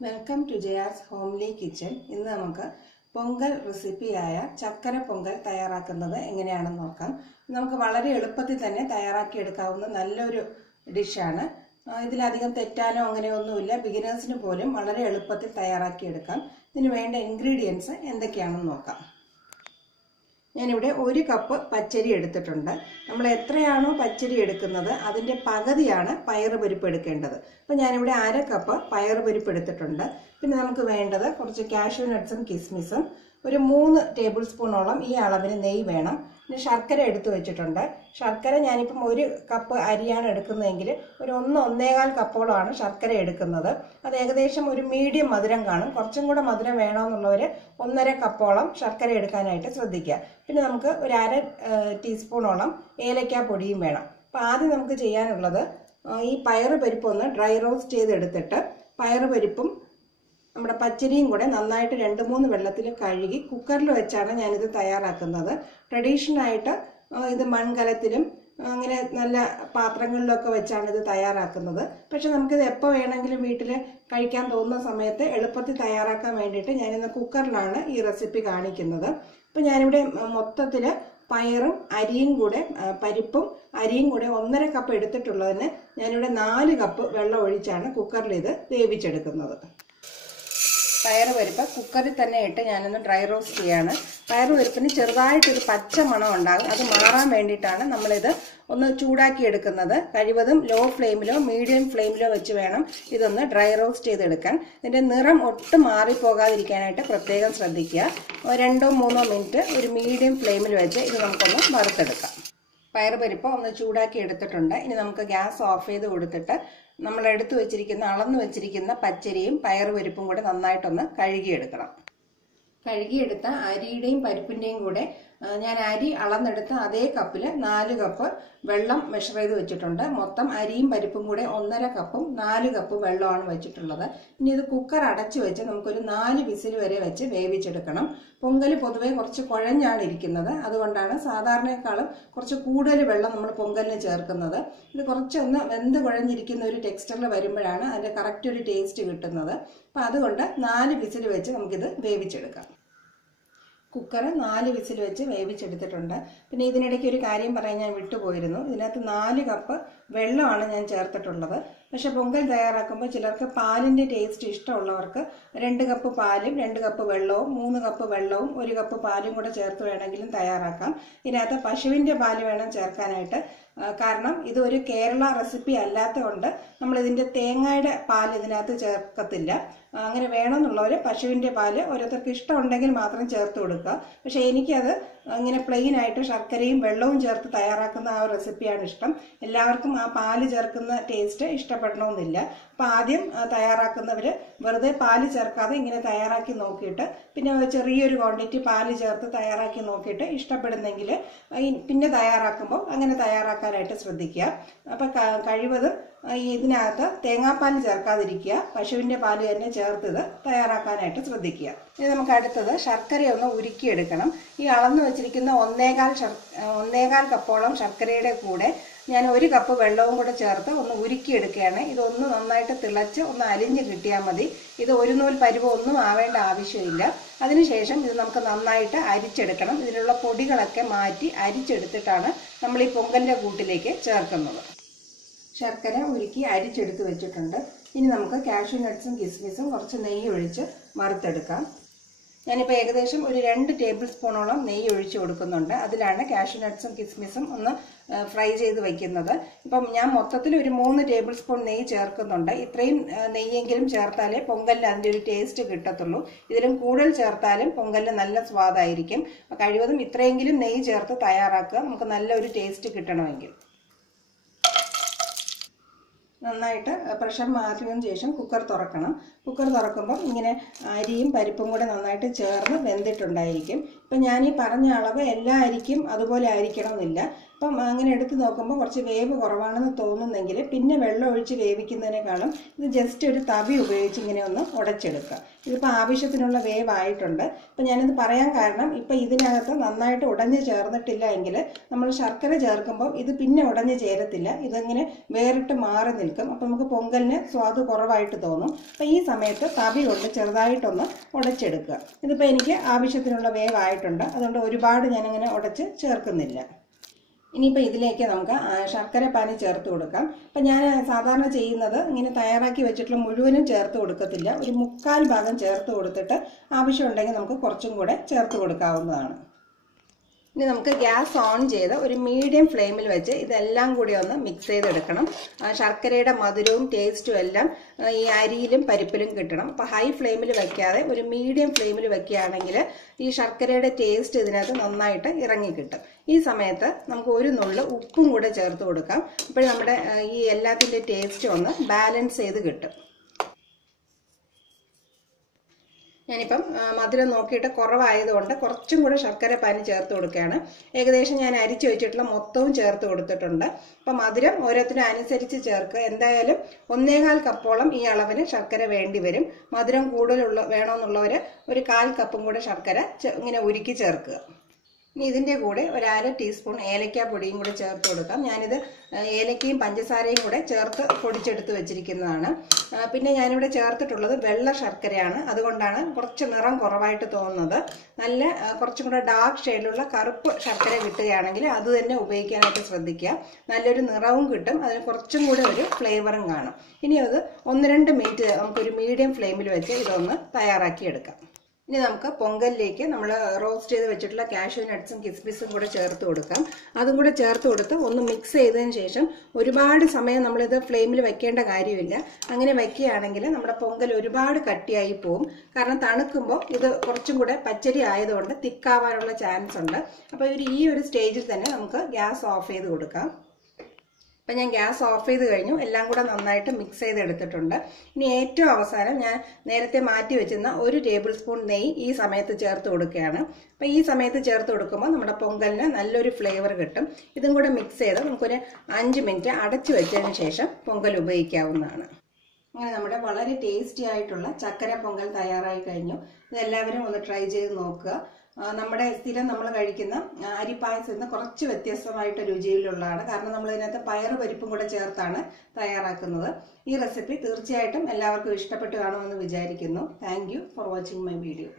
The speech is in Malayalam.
Welcome to Jaya's homely kitchen. ഇന്ന് നമുക്ക് പൊങ്കൽ റെസിപ്പിയായ ചക്കര പൊങ്കൽ തയ്യാറാക്കുന്നത് എങ്ങനെയാണെന്ന് നോക്കാം. നമുക്ക് വളരെ എളുപ്പത്തിൽ തന്നെ തയ്യാറാക്കിയെടുക്കാവുന്ന നല്ലൊരു ഡിഷാണ്. ഇതിലധികം തെറ്റാനോ അങ്ങനെയൊന്നുമില്ല. ബിഗിനേഴ്സിന് പോലും വളരെ എളുപ്പത്തിൽ തയ്യാറാക്കിയെടുക്കാം. ഇതിന് വേണ്ട ഇൻഗ്രീഡിയൻസ് എന്തൊക്കെയാണെന്ന് നോക്കാം. ഞാനിവിടെ 1 കപ്പ് പച്ചരി എടുത്തിട്ടുണ്ട്. നമ്മൾ എത്രയാണോ പച്ചരി എടുക്കുന്നത് അതിൻ്റെ പകുതിയാണ് പയറുപരിപ്പ് എടുക്കേണ്ടത്. അപ്പോൾ ഞാനിവിടെ 1/2 കപ്പ് പയറുപരിപ്പ് എടുത്തിട്ടുണ്ട്. പിന്നെ നമുക്ക് വേണ്ടത് കുറച്ച് കാഷ്യൂ നട്ട്സും കിസ്മിസും, ഒരു 3 ടേബിൾ സ്പൂണോളം ഈ അളവിന് നെയ്യ് വേണം. പിന്നെ ശർക്കര എടുത്തു വെച്ചിട്ടുണ്ട്. ശർക്കര ഞാനിപ്പം 1 കപ്പ് അരിയാണ് എടുക്കുന്നതെങ്കിൽ ഒരു 1-1.25 കപ്പോളമാണ് ശർക്കര എടുക്കുന്നത്. അത് ഏകദേശം ഒരു മീഡിയം മധുരം കാണും. കുറച്ചും കൂടെ മധുരം വേണമെന്നുള്ളവർ 1.5 കപ്പോളം ശർക്കര എടുക്കാനായിട്ട് ശ്രദ്ധിക്കുക. പിന്നെ നമുക്ക് ഒരു 1/2 ടീസ്പൂണോളം ഏലക്കാ പൊടിയും വേണം. അപ്പോൾ ആദ്യം നമുക്ക് ചെയ്യാനുള്ളത് ഈ പയറുപരിപ്പ് ഒന്ന് ഡ്രൈ റോസ്റ്റ് ചെയ്തെടുത്തിട്ട് പയറുപരിപ്പും നമ്മുടെ പച്ചരിയും കൂടെ നന്നായിട്ട് 2-3 വെള്ളത്തിൽ കഴുകി കുക്കറിൽ വെച്ചാണ് ഞാനിത് തയ്യാറാക്കുന്നത്. ട്രഡീഷണലായിട്ട് ഇത് മൺകലത്തിലും അങ്ങനെ നല്ല പാത്രങ്ങളിലൊക്കെ വെച്ചാണ് ഇത് തയ്യാറാക്കുന്നത്. പക്ഷെ നമുക്കിത് എപ്പോൾ വേണമെങ്കിലും വീട്ടിൽ കഴിക്കാൻ തോന്നുന്ന സമയത്ത് എളുപ്പത്തിൽ തയ്യാറാക്കാൻ വേണ്ടിയിട്ട് ഞാനിന്ന് കുക്കറിലാണ് ഈ റെസിപ്പി കാണിക്കുന്നത്. അപ്പോൾ ഞാനിവിടെ മൊത്തത്തിൽ പയറും അരിയും കൂടെ പരിപ്പും അരിയും കൂടെ 1.5 കപ്പ് എടുത്തിട്ടുള്ളതിന് ഞാനിവിടെ 4 കപ്പ് വെള്ളം ഒഴിച്ചാണ് കുക്കറിൽ ഇത് വേവിച്ചെടുക്കുന്നത്. പയറുപരിപ്പ് കുക്കറിൽ തന്നെ ഇട്ട് ഞാനൊന്ന് ഡ്രൈ റോസ്റ്റ് ചെയ്യാണ്. പയറുപരിപ്പിന് ചെറുതായിട്ടൊരു പച്ച മണം ഉണ്ടാകും. അത് മാറാൻ വേണ്ടിയിട്ടാണ് നമ്മളിത് ഒന്ന് ചൂടാക്കി എടുക്കുന്നത്. കഴിവതും ലോ ഫ്ലെയിമിലോ മീഡിയം ഫ്ലെയിമിലോ വെച്ച് വേണം ഇതൊന്ന് ഡ്രൈ റോസ്റ്റ് ചെയ്തെടുക്കാൻ. ഇതിൻ്റെ നിറം ഒട്ടും മാറിപ്പോകാതിരിക്കാനായിട്ട് പ്രത്യേകം ശ്രദ്ധിക്കുക. 2-3 മിനിറ്റ് ഒരു മീഡിയം ഫ്ലെയിമിൽ വെച്ച് ഇത് നമുക്കൊന്ന് വറുത്തെടുക്കാം. പയറുപരിപ്പ് ഒന്ന് ചൂടാക്കി എടുത്തിട്ടുണ്ട്. ഇനി നമുക്ക് ഗ്യാസ് ഓഫ് ചെയ്ത് കൊടുത്തിട്ട് നമ്മൾ അളന്ന് വെച്ചിരിക്കുന്ന പച്ചരിയും പയറുപരിപ്പും കൂടെ നന്നായിട്ടൊന്ന് കഴുകിയെടുക്കണം. കഴുകിയെടുത്ത അരിയുടെയും പരിപ്പിൻ്റെയും കൂടെ ഞാൻ അരി അളന്നെടുത്ത അതേ കപ്പിൽ 4 കപ്പ് വെള്ളം മെഷർ ചെയ്ത് വെച്ചിട്ടുണ്ട്. മൊത്തം അരിയും പരിപ്പും കൂടെ 1.5 കപ്പും 4 കപ്പ് വെള്ളമാണ് വെച്ചിട്ടുള്ളത്. ഇനി ഇത് കുക്കർ അടച്ചു വെച്ച് നമുക്കൊരു 4 വിസിൽ വരെ വെച്ച് വേവിച്ചെടുക്കണം. പൊങ്കൽ പൊതുവേ കുറച്ച് കുഴഞ്ഞാണ് ഇരിക്കുന്നത്. അതുകൊണ്ടാണ് സാധാരണയെക്കാളും കുറച്ച് കൂടുതൽ വെള്ളം നമ്മൾ പൊങ്കലിന് ചേർക്കുന്നത്. ഇത് കുറച്ചൊന്ന് വെന്ത് കുഴഞ്ഞിരിക്കുന്ന ഒരു ടെക്സ്ചറിൽ വരുമ്പോഴാണ് അതിൻ്റെ കറക്റ്റ് ഒരു ടേസ്റ്റ് കിട്ടുന്നത്. അപ്പം അതുകൊണ്ട് 4 വിസിൽ വെച്ച് നമുക്കിത് വേവിച്ചെടുക്കാം. കുക്കർ 4 വിസിൽ വെച്ച് വേവിച്ചെടുത്തിട്ടുണ്ട്. പിന്നെ ഇതിനിടയ്ക്ക് ഒരു കാര്യം പറയാൻ ഞാൻ വിട്ടുപോയിരുന്നു. ഇതിനകത്ത് 4 കപ്പ് വെള്ളമാണ് ഞാൻ ചേർത്തിട്ടുള്ളത്. പക്ഷെ പൊങ്കൽ തയ്യാറാക്കുമ്പോൾ ചിലർക്ക് പാലിൻ്റെ ടേസ്റ്റ് ഇഷ്ടമുള്ളവർക്ക് 2 കപ്പ് പാലും 2 കപ്പ് വെള്ളവും 3 കപ്പ് വെള്ളവും 1 കപ്പ് പാലും കൂടെ ചേർത്ത് വേണമെങ്കിലും തയ്യാറാക്കാം. ഇതിനകത്ത് പശുവിൻ്റെ പാല് വേണം ചേർക്കാനായിട്ട്. കാരണം ഇത് ഒരു കേരള റെസിപ്പി അല്ലാത്തതുകൊണ്ട് നമ്മളിതിൻ്റെ തേങ്ങയുടെ പാൽ ഇതിനകത്ത് ചേർക്കത്തില്ല. അങ്ങനെ വേണമെന്നുള്ളവർ പശുവിൻ്റെ പാല് ഓരോരുത്തർക്ക് ഇഷ്ടമുണ്ടെങ്കിൽ മാത്രം ചേർത്ത് കൊടുക്കുക. പക്ഷേ എനിക്കത് ഇങ്ങനെ പ്ലെയിൻ ആയിട്ട് ശർക്കരയും വെള്ളവും ചേർത്ത് തയ്യാറാക്കുന്ന ആ റെസിപ്പിയാണ് ഇഷ്ടം. എല്ലാവർക്കും ആ പാല് ചേർക്കുന്ന ടേസ്റ്റ് ഇഷ്ടപ്പെടണമെന്നില്ല. അപ്പം ആദ്യം തയ്യാറാക്കുന്നവർ വെറുതെ പാല് ചേർക്കാതെ ഇങ്ങനെ തയ്യാറാക്കി നോക്കിയിട്ട് പിന്നെ ചെറിയൊരു ക്വാണ്ടിറ്റി പാല് ചേർത്ത് തയ്യാറാക്കി നോക്കിയിട്ട് ഇഷ്ടപ്പെടുന്നെങ്കിൽ പിന്നെ തയ്യാറാക്കുമ്പോൾ അങ്ങനെ തയ്യാറാക്കാനായിട്ട് ശ്രദ്ധിക്കുക. അപ്പം കഴിവതും ഇതിനകത്ത് തേങ്ങാപ്പാൽ ചേർക്കാതിരിക്കുക. പശുവിൻ്റെ പാല് തന്നെ ചേർത്ത് ഇത് തയ്യാറാക്കാനായിട്ട് ശ്രദ്ധിക്കുക. ഇനി നമുക്ക് അടുത്തത് ശർക്കരയൊന്ന് ഉരുക്കിയെടുക്കണം. ഈ അളന്ന് വെച്ചിരിക്കുന്ന 1.25 കപ്പോളം ശർക്കരയുടെ കൂടെ ഞാൻ 1 കപ്പ് വെള്ളവും കൂടെ ചേർത്ത് ഒന്ന് ഉരുക്കിയെടുക്കുകയാണ്. ഇതൊന്ന് നന്നായിട്ട് തിളച്ച് ഒന്ന് അലിഞ്ഞ് കിട്ടിയാൽ മതി. ഇത് ഒരു നൂൽ പരുവം ഒന്നും ആവേണ്ട ആവശ്യമില്ല. അതിനുശേഷം ഇത് നമുക്ക് നന്നായിട്ട് അരിച്ചെടുക്കണം. ഇതിലുള്ള പൊടികളൊക്കെ മാറ്റി അരിച്ചെടുത്തിട്ടാണ് നമ്മൾ ഈ പൊങ്കലിൻ്റെ കൂട്ടിലേക്ക് ചേർക്കുന്നത്. ശർക്കര ഉരുക്കി അരിച്ചെടുത്ത് വെച്ചിട്ടുണ്ട്. ഇനി നമുക്ക് കാഷ്യൂ നട്ട്സും കിസ്മിസും കുറച്ച് നെയ്യ് ഒഴിച്ച് വറുത്തെടുക്കാം. ഞാനിപ്പോൾ ഏകദേശം ഒരു 2 ടേബിൾ സ്പൂണോളം നെയ്യ് ഒഴിച്ച് കൊടുക്കുന്നുണ്ട്. അതിലാണ് കാഷ്യൂ നട്ട്സും കിസ്മിസും ഒന്ന് ഫ്രൈ ചെയ്ത് വയ്ക്കുന്നത്. ഇപ്പം ഞാൻ മൊത്തത്തിൽ ഒരു 3 ടേബിൾ സ്പൂൺ നെയ്യ് ചേർക്കുന്നുണ്ട്. ഇത്രയും നെയ്യെങ്കിലും ചേർത്താലേ പൊങ്കലിന് അതിൻ്റെ ഒരു ടേസ്റ്റ് കിട്ടത്തുള്ളൂ. ഇതിലും കൂടുതൽ ചേർത്താലും പൊങ്കലിന് നല്ല സ്വാദായിരിക്കും. കഴിവതും ഇത്രയെങ്കിലും നെയ്യ് ചേർത്ത് തയ്യാറാക്കുക, നമുക്ക് നല്ലൊരു ടേസ്റ്റ് കിട്ടണമെങ്കിൽ. നന്നായിട്ട് പ്രഷർ മാറ്റിയതിനു ശേഷം കുക്കർ തുറക്കണം. കുക്കർ തുറക്കുമ്പോൾ ഇങ്ങനെ അരിയും പരിപ്പും കൂടെ നന്നായിട്ട് ചേർന്ന് വെന്തിട്ടുണ്ടായിരിക്കും. ഇപ്പം ഞാൻ ഈ പറഞ്ഞ അളവ് എല്ലാ അരിക്കും അതുപോലെ ആയിരിക്കണമെന്നില്ല. അപ്പം അങ്ങനെ എടുത്ത് നോക്കുമ്പോൾ കുറച്ച് വേവ് കുറവാണെന്ന് തോന്നുന്നെങ്കിൽ പിന്നെ വെള്ളം ഒഴിച്ച് വേവിക്കുന്നതിനേക്കാളും ഇത് ജസ്റ്റ് ഒരു തവി ഉപയോഗിച്ച് ഇങ്ങനെ ഒന്ന് ഉടച്ചെടുക്കുക. ഇതിപ്പോൾ ആവശ്യത്തിനുള്ള വേവ് ആയിട്ടുണ്ട്. അപ്പം ഞാനിത് പറയാൻ കാരണം ഇപ്പം ഇതിനകത്ത് നന്നായിട്ട് ഉടഞ്ഞ് ചേർന്നിട്ടില്ല എങ്കിൽ നമ്മൾ ശർക്കര ചേർക്കുമ്പോൾ ഇത് പിന്നെ ഉടഞ്ഞ് ചേരത്തില്ല, ഇതിങ്ങനെ വേറിട്ട് മാറി നിൽക്കും. അപ്പം നമുക്ക് പൊങ്കലിന് സ്വാദ് കുറവായിട്ട് തോന്നും. അപ്പം ഈ സമയത്ത് തവി കൊണ്ട് ചെറുതായിട്ടൊന്ന് ഉടച്ചെടുക്കുക. ഇതിപ്പോൾ എനിക്ക് ആവശ്യത്തിനുള്ള വേവ് ആയിട്ടുണ്ട്, അതുകൊണ്ട് ഒരുപാട് ഞാനിങ്ങനെ ഉടച്ച് ചേർക്കുന്നില്ല. ഇനിയിപ്പോൾ ഇതിലേക്ക് നമുക്ക് ശർക്കര പാനി ചേർത്ത് കൊടുക്കാം. അപ്പം ഞാൻ സാധാരണ ചെയ്യുന്നത് ഇങ്ങനെ തയ്യാറാക്കി വെച്ചിട്ടുള്ള മുഴുവനും ചേർത്ത് കൊടുക്കത്തില്ല, ഒരു 1/4 ഭാഗം ചേർത്ത് കൊടുത്തിട്ട് ആവശ്യമുണ്ടെങ്കിൽ നമുക്ക് കുറച്ചും കൂടെ ചേർത്ത് കൊടുക്കാവുന്നതാണ്. ഇനി നമുക്ക് ഗ്യാസ് ഓൺ ചെയ്ത് ഒരു മീഡിയം ഫ്ലെയിമിൽ വെച്ച് ഇതെല്ലാം കൂടി ഒന്ന് മിക്സ് ചെയ്തെടുക്കണം. ശർക്കരയുടെ മധുരവും ടേസ്റ്റും എല്ലാം ഈ അരിയിലും പരിപ്പിലും കിട്ടണം. അപ്പോൾ ഹൈ ഫ്ലെയിമിൽ വയ്ക്കാതെ ഒരു മീഡിയം ഫ്ലെയിമിൽ വയ്ക്കുകയാണെങ്കിൽ ഈ ശർക്കരയുടെ ടേസ്റ്റ് ഇതിനകത്ത് നന്നായിട്ട് ഇറങ്ങി കിട്ടും. ഈ സമയത്ത് നമുക്ക് ഒരു നുള്ള് ഉപ്പും കൂടെ ചേർത്ത് കൊടുക്കാം. അപ്പോൾ നമ്മുടെ ഈ എല്ലാത്തിൻ്റെ ടേസ്റ്റ് ഒന്ന് ബാലൻസ് ചെയ്ത് കിട്ടും. ഞാനിപ്പം മധുരം നോക്കിയിട്ട് കുറവായതുകൊണ്ട് കുറച്ചും കൂടെ ശർക്കര പാനി ചേർത്ത് കൊടുക്കുകയാണ്. ഏകദേശം ഞാൻ അരിച്ചു വെച്ചിട്ടുള്ള മൊത്തവും ചേർത്ത് കൊടുത്തിട്ടുണ്ട്. അപ്പം മധുരം ഓരോരുത്തരും അനുസരിച്ച് ചേർക്കുക. എന്തായാലും 1/4 കപ്പോളം ഈ അളവിന് ശർക്കര വേണ്ടി വരും. മധുരം കൂടുതലുള്ള വേണമെന്നുള്ളവർ ഒരു 1/4 കപ്പും കൂടെ ശർക്കര ഇങ്ങനെ ഉരുക്കി ചേർക്കുക. ഇനി ഇതിൻ്റെ കൂടെ ഒരു 1/2 ടീസ്പൂൺ ഏലക്ക പൊടിയും കൂടെ ചേർത്ത് കൊടുക്കാം. ഞാനിത് ഏലക്കയും പഞ്ചസാരയും കൂടെ ചേർത്ത് പൊടിച്ചെടുത്ത് വെച്ചിരിക്കുന്നതാണ്. പിന്നെ ഞാനിവിടെ ചേർത്തിട്ടുള്ളത് വെള്ള ശർക്കരയാണ്, അതുകൊണ്ടാണ് കുറച്ച് നിറം കുറവായിട്ട് തോന്നുന്നത്. നല്ല കുറച്ചും കൂടെ ഡാർക്ക് ഷെയ്ഡിലുള്ള കറുപ്പ് ശർക്കര കിട്ടുകയാണെങ്കിൽ അത് തന്നെ ഉപയോഗിക്കാനായിട്ട് ശ്രദ്ധിക്കുക. നല്ലൊരു നിറവും കിട്ടും, അതിന് കുറച്ചും കൂടെ ഒരു ഫ്ലേവറും കാണും. ഇനി അത് 1-2 മിനിറ്റ് നമുക്കൊരു മീഡിയം ഫ്ലെയിമിൽ വെച്ച് ഇതൊന്ന് തയ്യാറാക്കി എടുക്കാം. ഇനി നമുക്ക് പൊങ്കലിലേക്ക് നമ്മൾ റോസ്റ്റ് ചെയ്ത് വെച്ചിട്ടുള്ള കാഷ്യൂ നട്ട്സും കിസ്മിസും കൂടെ ചേർത്ത് കൊടുക്കാം. അതും കൂടെ ചേർത്ത് കൊടുത്ത് ഒന്ന് മിക്സ് ചെയ്തതിന് ശേഷം ഒരുപാട് സമയം നമ്മളിത് ഫ്ലെയിമിൽ വെക്കേണ്ട കാര്യമില്ല. അങ്ങനെ വയ്ക്കുകയാണെങ്കിൽ നമ്മുടെ പൊങ്കൽ ഒരുപാട് കട്ടിയായി പോവും. കാരണം തണുക്കുമ്പോൾ ഇത് കുറച്ചും കൂടെ പച്ചരി ആയതുകൊണ്ട് തിക്കാവാനുള്ള ചാൻസ് ഉണ്ട്. അപ്പോൾ ഈ ഒരു സ്റ്റേജിൽ തന്നെ നമുക്ക് ഗ്യാസ് ഓഫ് ചെയ്ത് കൊടുക്കാം. അപ്പം ഞാൻ ഗ്യാസ് ഓഫ് ചെയ്ത് കഴിഞ്ഞു, എല്ലാം കൂടെ നന്നായിട്ട് മിക്സ് ചെയ്തെടുത്തിട്ടുണ്ട്. ഇനി ഏറ്റവും അവസാനം ഞാൻ നേരത്തെ മാറ്റി വെച്ചിരുന്ന 1 ടേബിൾ സ്പൂൺ നെയ്യ് ഈ സമയത്ത് ചേർത്ത് കൊടുക്കുകയാണ്. അപ്പം ഈ സമയത്ത് ചേർത്ത് കൊടുക്കുമ്പോൾ നമ്മുടെ പൊങ്കലിന് നല്ലൊരു ഫ്ലേവർ കിട്ടും. ഇതും കൂടെ മിക്സ് ചെയ്ത് നമുക്കൊരു 5 മിനിറ്റ് അടച്ചു വെച്ചതിന് ശേഷം പൊങ്കൽ ഉപയോഗിക്കാവുന്നതാണ്. അങ്ങനെ നമ്മുടെ വളരെ ടേസ്റ്റി ആയിട്ടുള്ള ചക്കര പൊങ്കൽ തയ്യാറായി കഴിഞ്ഞു. ഇതെല്ലാവരും ഒന്ന് ട്രൈ ചെയ്ത് നോക്കുക. നമ്മുടെ സ്ഥിരം നമ്മൾ കഴിക്കുന്ന അരിപ്പായസം ഇന്ന് കുറച്ച് വ്യത്യസ്തമായിട്ട് രുചിയിലുള്ളതാണ്. കാരണം നമ്മൾ ഇതിനകത്ത് പയറ് പരിപ്പും കൂടെ ചേർത്താണ് തയ്യാറാക്കുന്നത്. ഈ റെസിപ്പി തീർച്ചയായിട്ടും എല്ലാവർക്കും ഇഷ്ടപ്പെട്ട് കാണുമെന്ന് വിചാരിക്കുന്നു. Thank you for watching my video.